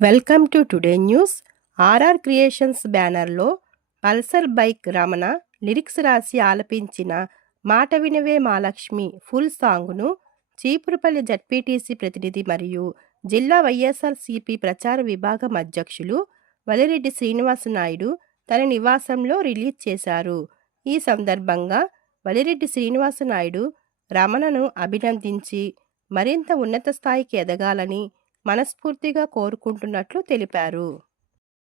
Welcome to today news. RR creations బ్యానర్లో Pulsar bike Ramana lyrics రాసి ఆలపించిన మాట వినవే మహాలక్ష్మి ఫుల్ సాంగ్ను చీపురుపల్లి జడ్పీటీసీ ప్రతినిధి మరియు జిల్లా వైఎస్ఆర్సీపీ ప్రచార విభాగం అధ్యక్షులు వలిరెడ్డి శ్రీనివాసనాయుడు తన నివాసంలో రిలీజ్ చేశారు. ఈ సందర్భంగా వలిరెడ్డి శ్రీనివాసనాయుడు రమణను అభినందించి మరింత ఉన్నత స్థాయికి ఎదగాలని మనస్ఫూర్తిగా కోరుకుంటున్నట్లు తెలిపారు.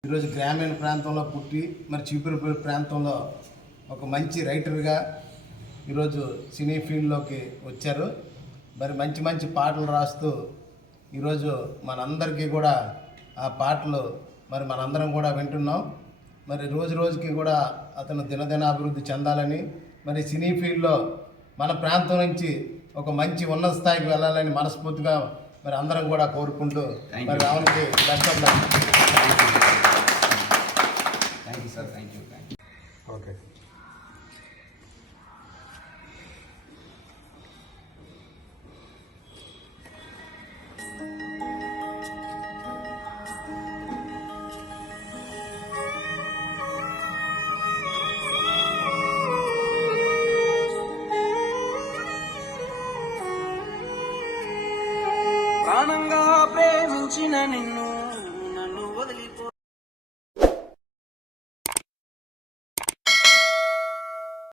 ఈరోజు గ్రామీణ ప్రాంతంలో పుట్టి మరి చీపురుపల్లి ప్రాంతంలో ఒక మంచి రైటర్గా ఈరోజు సినీ ఫీల్డ్లోకి వచ్చారు. మరి మంచి మంచి పాటలు రాస్తూ ఈరోజు మనందరికీ కూడా ఆ పాటలు మరి మనందరం కూడా వింటున్నాం. మరి రోజు రోజుకి కూడా అతను దినదిన అభివృద్ధి చెందాలని, మరి సినీ ఫీల్డ్లో మన ప్రాంతం నుంచి ఒక మంచి ఉన్నత స్థాయికి వెళ్ళాలని మనస్ఫూర్తిగా మరి అందరం కూడా కోరుకుంటూ మరి రావణకి best of luck. Thank you sir. Thank you. Okay. ప్రాణంగా ప్రేమించిన నిన్ను